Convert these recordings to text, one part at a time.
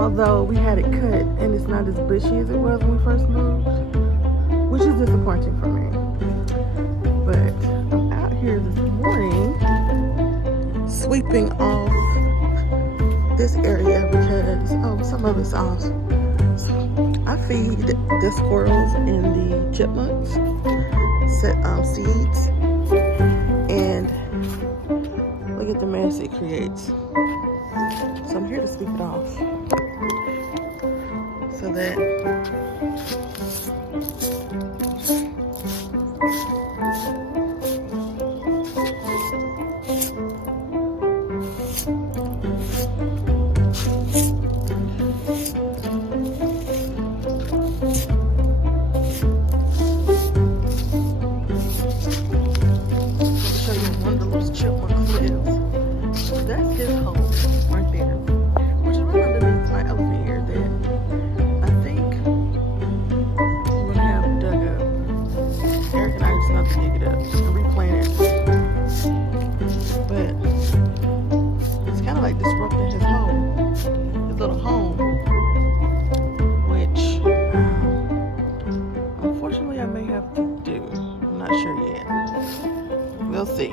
Although we had it cut and it's not as bushy as it was when we first moved, which is disappointing for me. But I'm out here this morning sweeping off this area because, some of it's off. I feed the squirrels and the chipmunks seeds, and look at the mess it creates. So I'm here to sweep it off so that we'll see.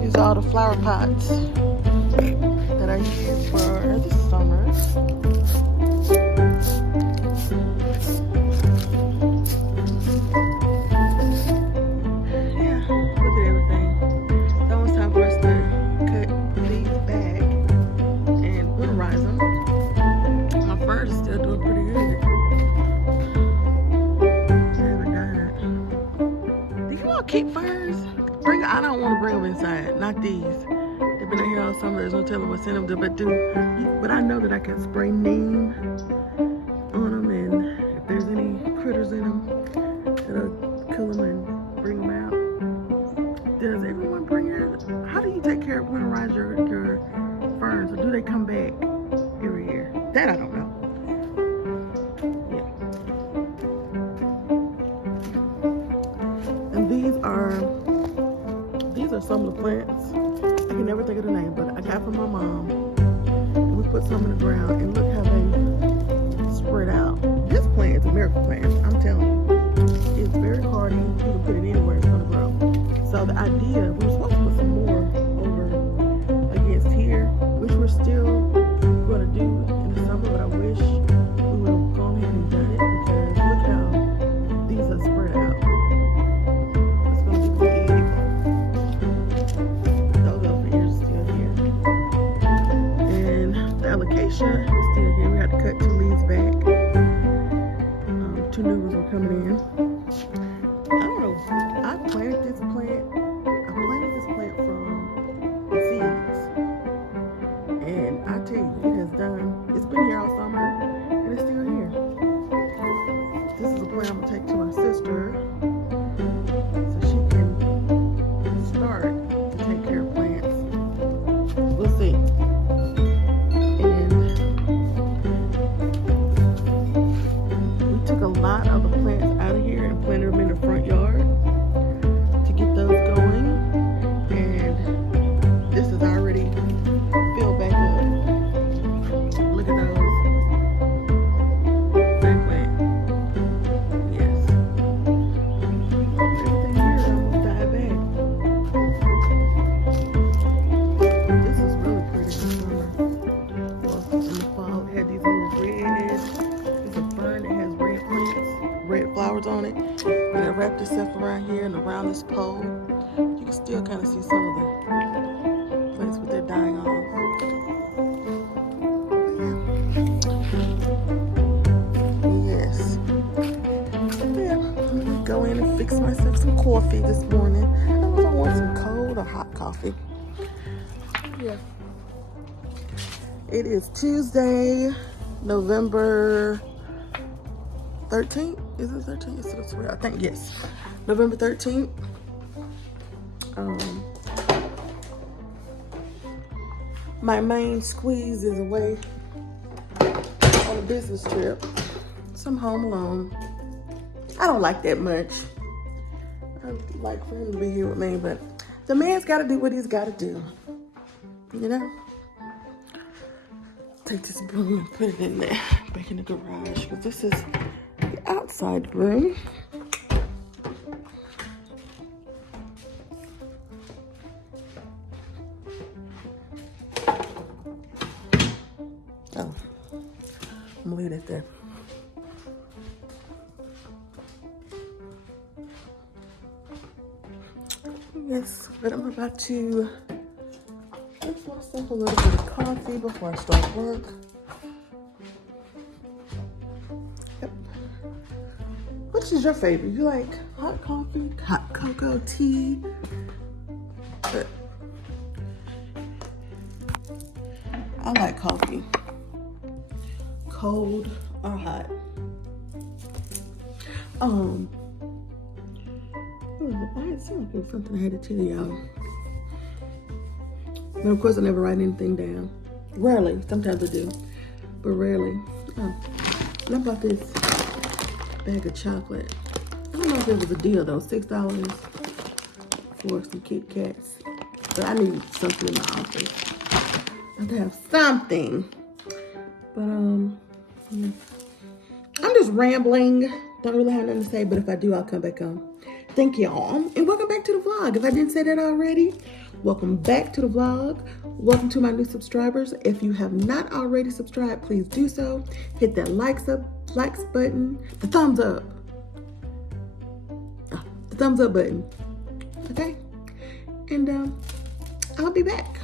These are all the flower pots that I use for the summer. Keep ferns? I don't want to bring them inside. Not these. They've been in here all summer. There's no telling what send them to, but I know that I can spray neem on them, and if there's any critters in them, it'll kill them and bring them out. Does everyone bring yours? How do you take care of winterize your ferns, or do they come back every year? That I don't know. These are some of the plants. I can never think of the name, but I got from my mom. And we put some in the ground, and look how they spread out. This plant is a miracle plant, I'm telling you. It's very hardy. You can put it anywhere, it's gonna grow. So the idea, we were supposed to put some more over against here, which we're still gonna do in the summer, but I wish we would have gone ahead and done it because look how these are spread out. Alocasia is still here. We had to cut 2 leaves back. 2 new ones were coming in. I don't know. I planted this plant from seeds. And I tell you, it's been here all summer and it's still here. This is a plant I'm gonna take to my sister so she can start to take care of plants. We'll see. A lot of the plants out of here and planted them in the front yard to get those going, and this is already filled back up. Look at those. That plant. Yes. Everything here almost died back. This is really pretty this summer. Well, in the fall it had these little red. It's a fern that has red flowers on it, and it wrapped itself around here and around this pole. You can still kind of see some of the plants with their dying off. Yes. Yeah, I'm gonna go in and fix myself some coffee this morning. I don't know if I want some cold or hot coffee. Yeah. It is Tuesday, November 13th. Is it 13th? Is it 12th? I think yes. November 13th. My main squeeze is away on a business trip. So I'm home alone. I don't like that much. I'd like for him to be here with me, but the man's got to do what he's got to do. You know? Take this broom and put it in there, back in the garage, because this is the outside room. Oh, I'm gonna leave it there. Yes, but I'm about to make myself a little bit of coffee before I start work. Yep. Which is your favorite? You like hot coffee, hot cocoa, tea? But I like coffee, cold or hot. I had something I had to tell y'all. And of course, I never write anything down. Rarely. Sometimes I do, but rarely. Oh, and I bought this bag of chocolate. I don't know if it was a deal though. $6 for some Kit Kats. But I need something in my office. I have to have something. But I'm just rambling. Don't really have nothing to say. But if I do, I'll come back on. Thank y'all, and welcome back to the vlog. If I didn't say that already, welcome back to the vlog. Welcome to my new subscribers. If you have not already subscribed, please do so. Hit that likes button, the thumbs up. The thumbs up button. Okay? And I'll be back.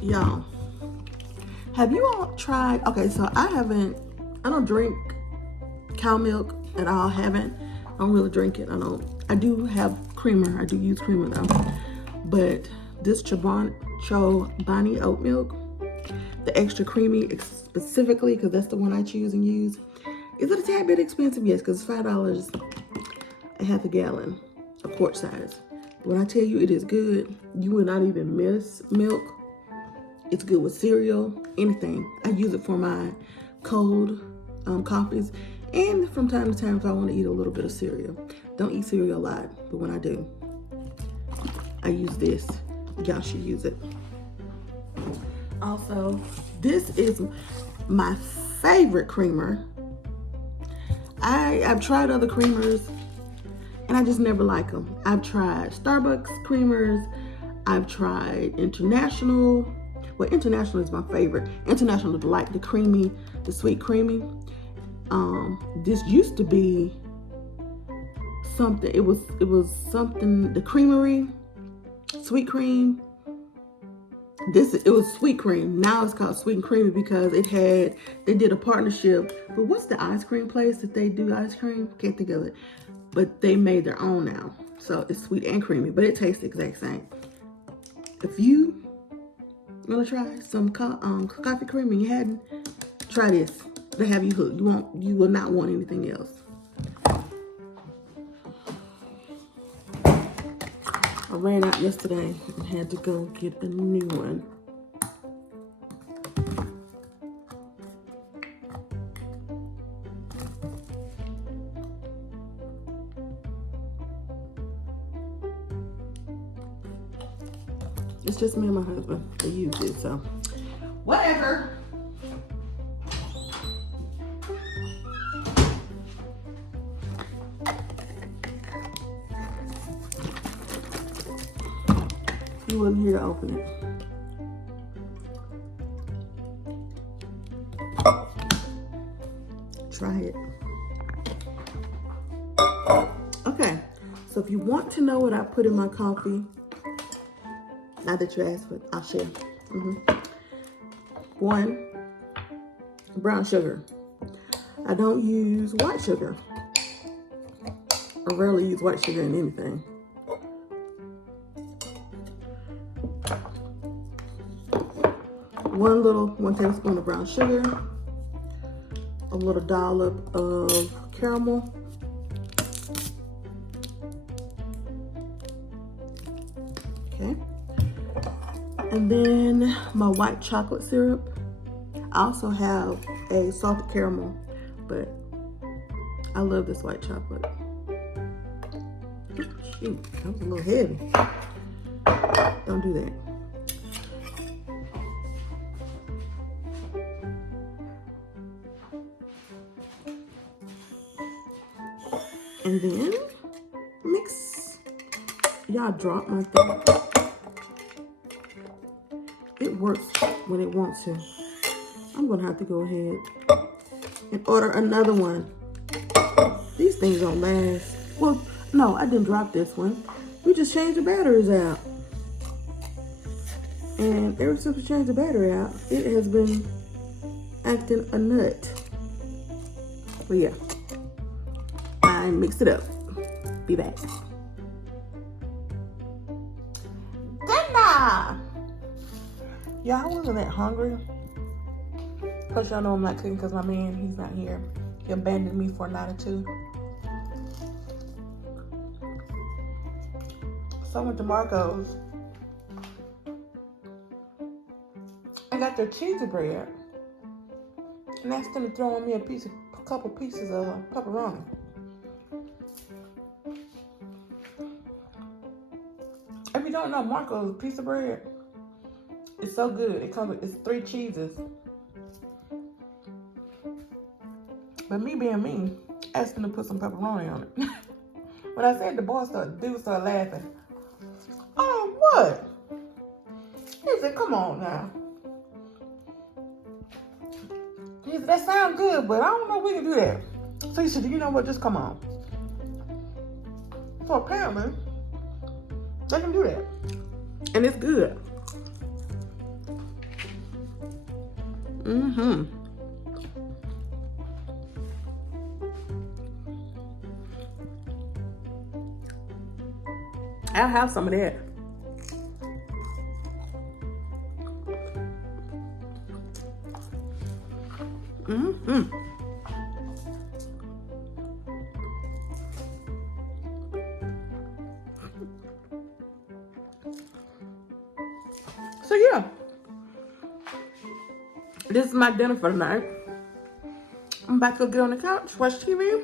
Y'all, have you all tried, okay, so I don't drink cow milk at all. I don't really drink it. I do have creamer. I do use creamer though. But this Chobani oat milk, the extra creamy specifically, because that's the one I choose and use. Is it a tad bit expensive? Yes, because it's $5 a half a gallon, a quart size. But when I tell you it is good, you will not even miss milk. It's good with cereal, anything. I use it for my cold coffees. And from time to time, if I want to eat a little bit of cereal. Don't eat cereal a lot, but when I do, I use this. Y'all should use it. Also, this is my favorite creamer. I've tried other creamers, and I just never like them. I've tried Starbucks creamers. I've tried International. Well, International is my favorite. International is like the creamy, the sweet creamy. This used to be something, it was something, the creamery, sweet cream. It was sweet cream. Now it's called sweet and creamy because they did a partnership. But what's the ice cream place that they do ice cream? Can't think of it. But they made their own now. So it's sweet and creamy, but it tastes the exact same. If you want to try some coffee cream and you hadn't, try this. They have you hooked. You will not want anything else. I ran out yesterday and had to go get a new one. It's just me and my husband. They use it, so whatever. You wasn't here to open it. Try it. Okay, so if you want to know what I put in my coffee, now that you asked for it, I'll share. 1, brown sugar. I don't use white sugar. I rarely use white sugar in anything. 1 tablespoon of brown sugar, a little dollop of caramel, And then my white chocolate syrup. I also have a salted caramel, but I love this white chocolate. Shoot, that was a little heavy. Don't do that. And then mix. Y'all drop my thing. It works when it wants to. I'm gonna have to go ahead and order another one. These things don't last. Well, no, I didn't drop this one. We just changed the batteries out. And ever since we changed the battery out, it has been acting a nut. But yeah, I mixed it up. Be back. Dinner! Yeah, I wasn't that hungry. Plus, y'all know I'm not cooking because my man, he's not here. He abandoned me for a night or two. So I went to Marco's. I got their cheesy bread. And asked them to throw on me a couple pieces of pepperoni. If you don't know, Marco's piece of bread, it's so good. It's 3 cheeses. But me being me, asked them to put some pepperoni on it. When I said, the dude started laughing. Oh, what? He said, come on now. He said, that sounds good, but I don't know if we can do that. So he said, you know what, just come on. So apparently, they can do that. And it's good. Mm-hmm. I'll have some of that. Mm-hmm. So yeah, this is my dinner for tonight. I'm about to go get on the couch, watch TV.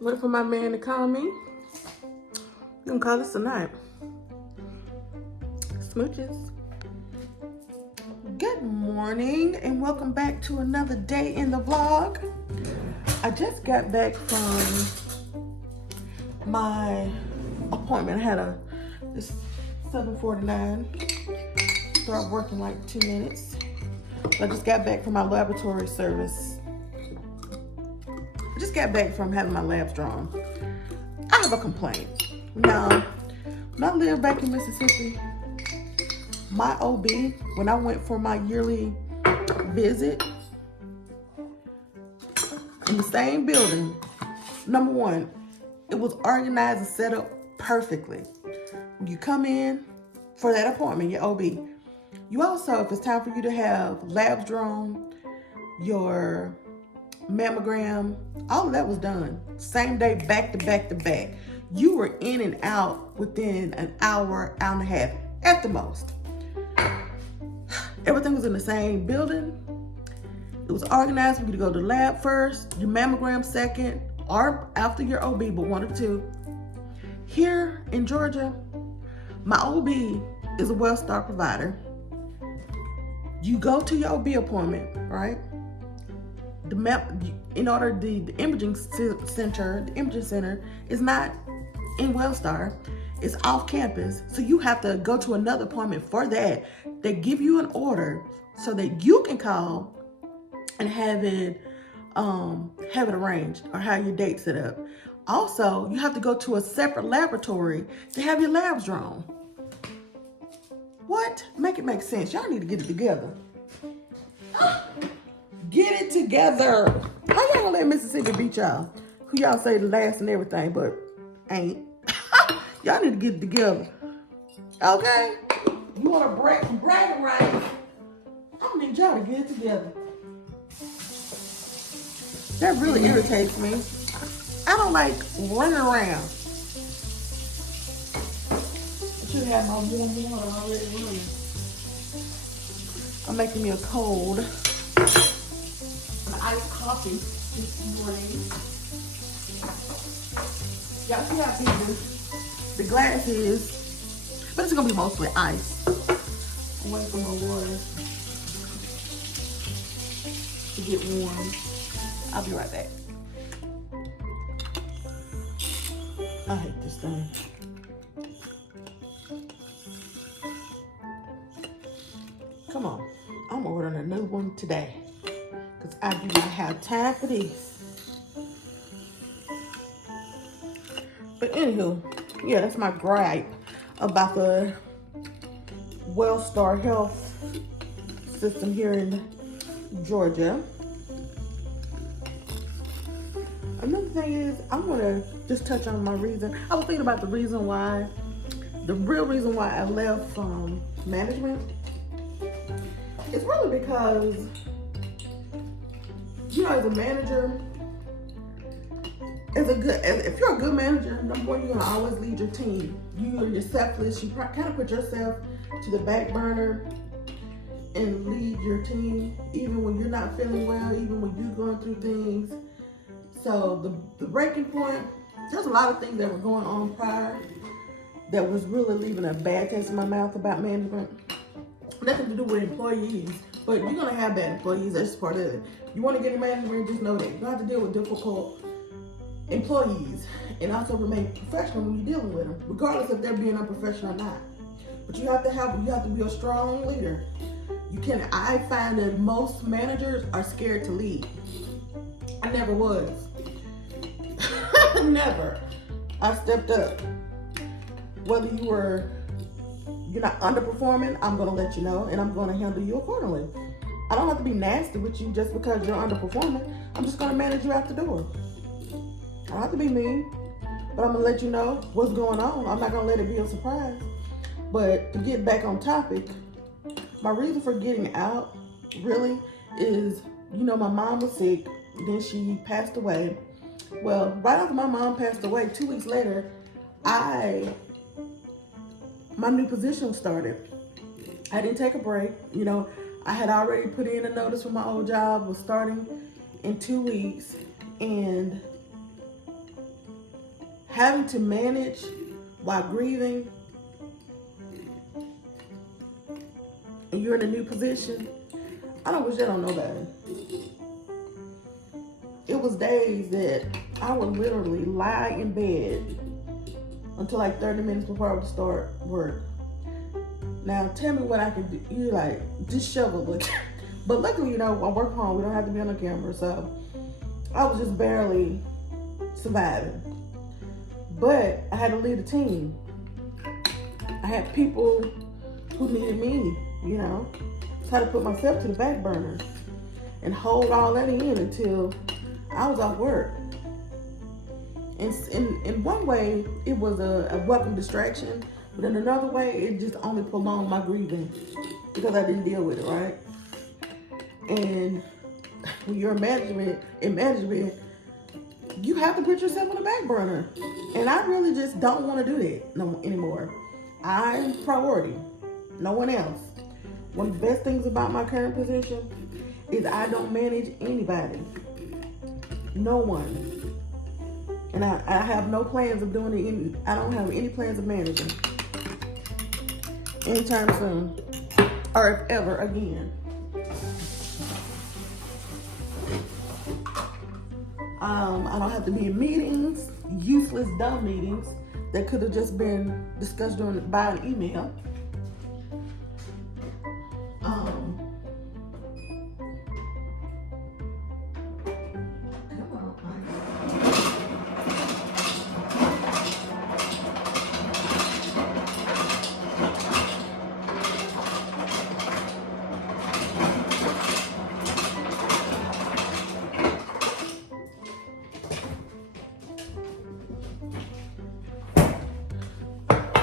Wait for my man to call me. You can call this tonight. Smooches. Good morning and welcome back to another day in the vlog. I just got back from my appointment. I had this 7:49. Start working like 2 minutes. I just got back from my laboratory service. I just got back from having my labs drawn. I have a complaint. Now, when I lived back in Mississippi, my OB, when I went for my yearly visit, in the same building, number one, it was organized and set up perfectly. When you come in for that appointment, your OB, you also, if it's time for you to have labs drawn, your mammogram, all of that was done. Same day, back to back to back. You were in and out within an hour, hour and a half, at the most. Everything was in the same building. It was organized for you to go to the lab first, your mammogram second, or after your OB, but 1 or 2. Here in Georgia, my OB is a WellStar provider. You go to your OB appointment, right? The imaging center is not in WellStar. It's off campus, so you have to go to another appointment for that. They give you an order so that you can call and have it arranged or have your date set up. Also, you have to go to a separate laboratory to have your labs drawn. What? Make it make sense. Y'all need to get it together. Get it together. How y'all gonna let Mississippi beat y'all? Who y'all say the last and everything, but ain't. Y'all need to get it together. Okay? You want to break some bragging rights? I'm gonna need y'all to get it together. That really irritates me. I don't like running around should have my warm water already running. I'm making me a cold iced coffee this morning. Y'all see how big the glass is, but it's gonna be mostly ice. I'm waiting for my water to get warm. I'll be right back. I hate this thing. Come on, I'm ordering a new one today because I do not have time for this. But anywho, yeah, that's my gripe about the WellStar Health system here in Georgia. Another thing is, I'm gonna just touch on my reason. I was thinking about the real reason why I left management. It's really because, you know, as a manager, if you're a good manager, number one, you're gonna always lead your team. You're selfless. You kind of put yourself to the back burner and lead your team, even when you're not feeling well, even when you're going through things. So the breaking point, there's a lot of things that were going on prior that was really leaving a bad taste in my mouth about management. Nothing to do with employees, but you're gonna have bad employees. That's part of it. You want to get in management, just know that you don't have to deal with difficult employees, and also remain professional when you're dealing with them, regardless if they're being unprofessional or not. But you have to be a strong leader. I find that most managers are scared to lead. I never was. Never. I stepped up. Whether you're not underperforming, I'm gonna let you know, and I'm gonna handle you accordingly. I don't have to be nasty with you just because you're underperforming. I'm just gonna manage you out the door. I don't have to be mean, but I'm gonna let you know what's going on. I'm not gonna let it be a surprise. But to get back on topic, my reason for getting out really is, you know, my mom was sick, then she passed away. Well, right after my mom passed away, 2 weeks later, my new position started. I didn't take a break. You know, I had already put in a notice for my old job, was starting in 2 weeks, and having to manage while grieving, and you're in a new position, I don't wish I don't know better. It was days that I would literally lie in bed until like 30 minutes before I would start work. Now tell me what I can do. You're like, just shovel it. But luckily, you know, I work home. We don't have to be on the camera, so I was just barely surviving. But I had to lead a team. I had people who needed me, you know. So I had to put myself to the back burner and hold all that in until I was off work. And in one way, it was a welcome distraction, but in another way, it just only prolonged my grieving because I didn't deal with it, right? And when you're in management, you have to put yourself on the back burner. And I really just don't want to do that anymore. I'm priority, no one else. One of the best things about my current position is I don't manage anybody. No one. And I have no plans of doing it. I don't have any plans of managing anytime soon, or if ever again. I don't have to be in meetings, useless, dumb meetings that could have just been discussed by an email.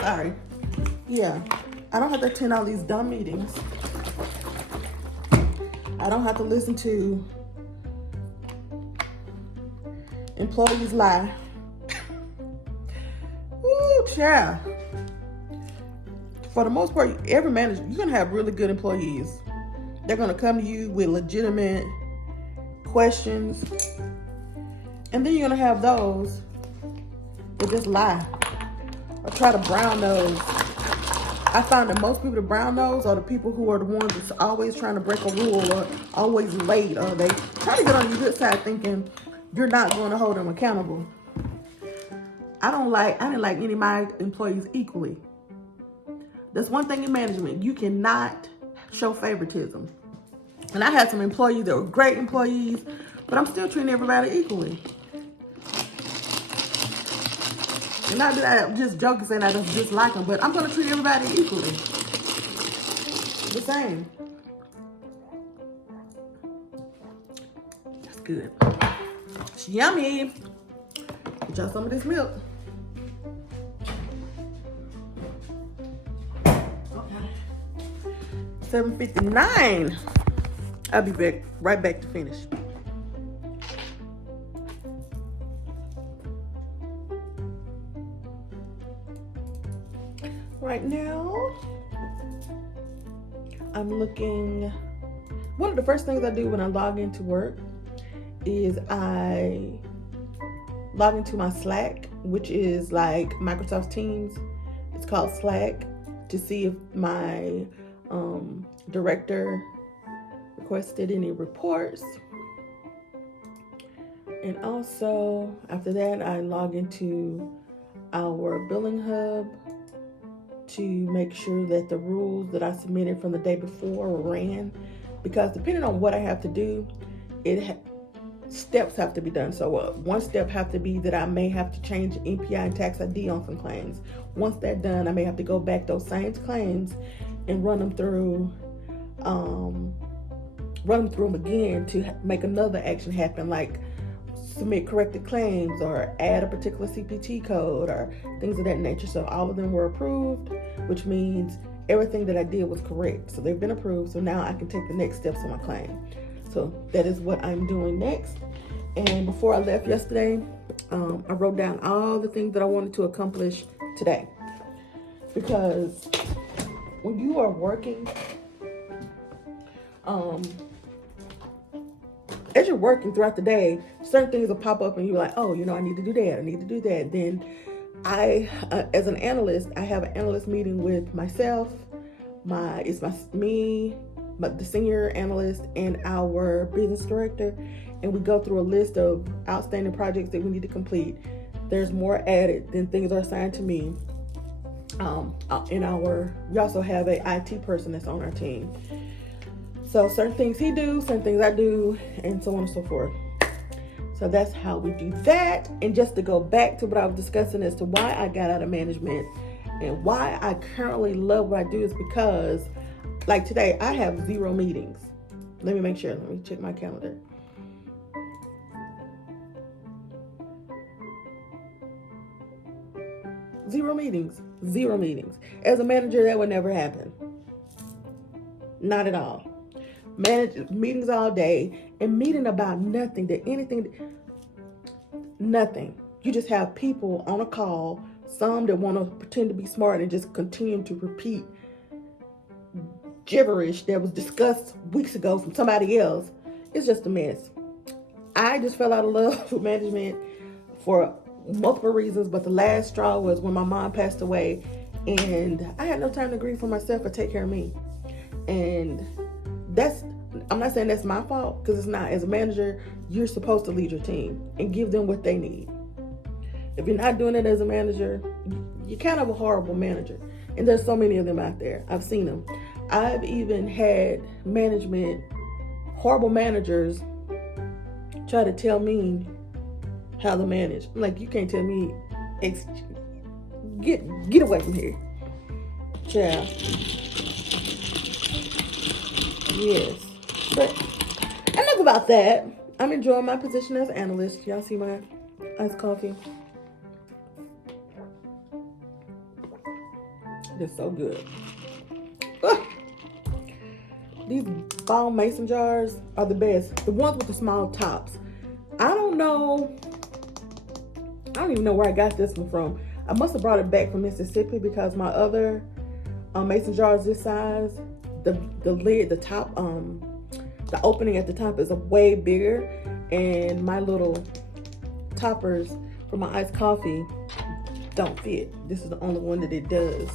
Sorry. Yeah, I don't have to attend all these dumb meetings. I don't have to listen to employees lie. Ooh, child. for the most part, every manager, you're going to have really good employees. They're going to come to you with legitimate questions. And then you're going to have those that just lie or try to brown nose. I find that most people that brown nose are the people who are the ones that's always trying to break a rule or always late, or they try to get on your good side thinking you're not going to hold them accountable. I didn't like any of my employees equally. That's one thing in management. You cannot show favoritism. And I had some employees that were great employees, but I'm still treating everybody equally. And not that I'm just joking saying I just dislike them, but I'm going to treat everybody equally. The same. That's good. It's yummy. Get y'all some of this milk. Okay. 7:59. I'll be back, right back to finish. Right now, I'm looking. One of the first things I do when I log into work is I log into my Slack, which is like Microsoft Teams. It's called Slack, to see if my director requested any reports. And also, after that, I log into our billing hub to make sure that the rules that I submitted from the day before ran, because depending on what I have to do, steps have to be done. So one step have to be that I may have to change NPI and tax ID on some claims. Once that's done, I may have to go back those same claims and run them through them again to make another action happen, like submit corrected claims or add a particular CPT code or things of that nature. So all of them were approved, which means everything that I did was correct. So they've been approved. So now I can take the next steps on my claim. So that is what I'm doing next. And before I left yesterday, I wrote down all the things that I wanted to accomplish today. Because when you are working, as you're working throughout the day, certain things will pop up and you're like, oh, I need to do that. I need to do that. Then I, as an analyst, I have an analyst meeting with myself, the senior analyst and our business director. And we go through a list of outstanding projects that we need to complete. There's more added than things are assigned to me. We also have a IT person that's on our team. So certain things he do, certain things I do, and so on and so forth. So that's how we do that. And just to go back to what I was discussing as to why I got out of management and why I currently love what I do is because, like today, I have 0 meetings. Let me make sure. Let me check my calendar. Zero meetings. As a manager, that would never happen. Not at all. Meetings all day and meeting about nothing, nothing. You just have people on a call, some that want to pretend to be smart and just continue to repeat gibberish that was discussed weeks ago from somebody else. It's just a mess. I just fell out of love with management for multiple reasons, but the last straw was when my mom passed away and I had no time to grieve for myself or take care of me. And I'm not saying that's my fault, because it's not. As a manager, you're supposed to lead your team and give them what they need. If you're not doing it as a manager, you're kind of a horrible manager. And there's so many of them out there. I've seen them. I've even had horrible managers try to tell me how to manage. I'm like, you can't tell me, get away from here. Child. Yes. But enough about that. I'm enjoying my position as analyst. Y'all see my iced coffee? It's so good. These ball mason jars are the best. The ones with the small tops. I don't even know where I got this one from. I must have brought it back from Mississippi because my other mason jars this size. The lid, the top, the opening at the top is a way bigger, and my little toppers for my iced coffee don't fit. This is the only one that it does.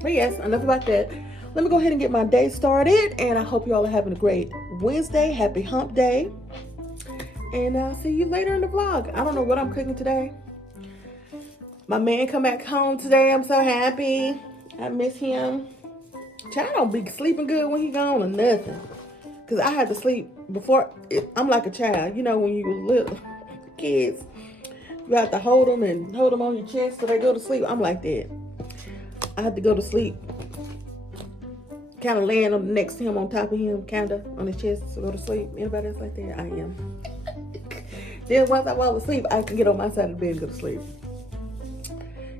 But yes, enough about that. Let me go ahead and get my day started, and I hope you all are having a great Wednesday. Happy hump day. And I'll see you later in the vlog. I don't know what I'm cooking today. My man come back home today. I'm so happy. I miss him. Child don't be sleeping good when he gone or nothing. Because I had to sleep before. I'm like a child. You know, when you were little kids, you have to hold them on your chest so they go to sleep. I'm like that. I had to go to sleep. Kind of laying on next to him, on top of him, kind of on his chest to go to sleep. Anybody else like that? I am. Then once I fall asleep, I can get on my side of the bed and go to sleep.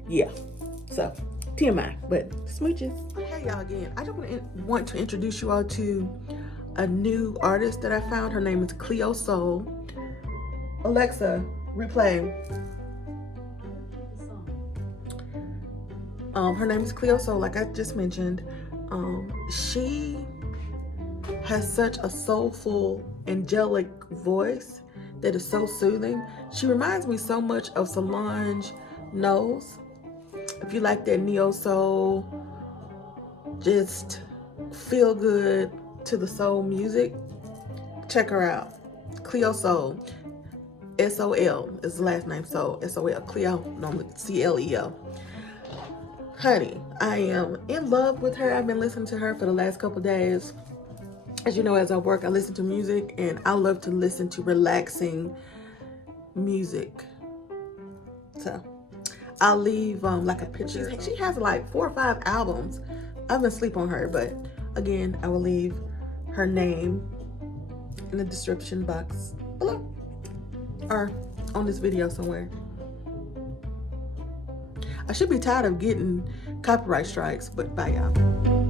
Yeah. So, TMI, but smooches. Hey y'all again. I just want to introduce you all to a new artist that I found. Her name is Cleo Sol. Alexa, replay. Her name is Cleo Sol, like I just mentioned. She has such a soulful, angelic voice that is so soothing. She reminds me so much of Solange Knowles. If you like that neo soul, just feel good to the soul music, check her out. Cleo Sol, S-O-L is the last name, Sol, S-O-L, Cleo, normally C-L-E-O. Honey, I am in love with her. I've been listening to her for the last couple days. As you know, as I work, I listen to music, and I love to listen to relaxing music. So I'll leave like a picture. She has like 4 or 5 albums. I've been asleep on her, but again, I will leave her name in the description box below or on this video somewhere. I should be tired of getting copyright strikes, but bye y'all.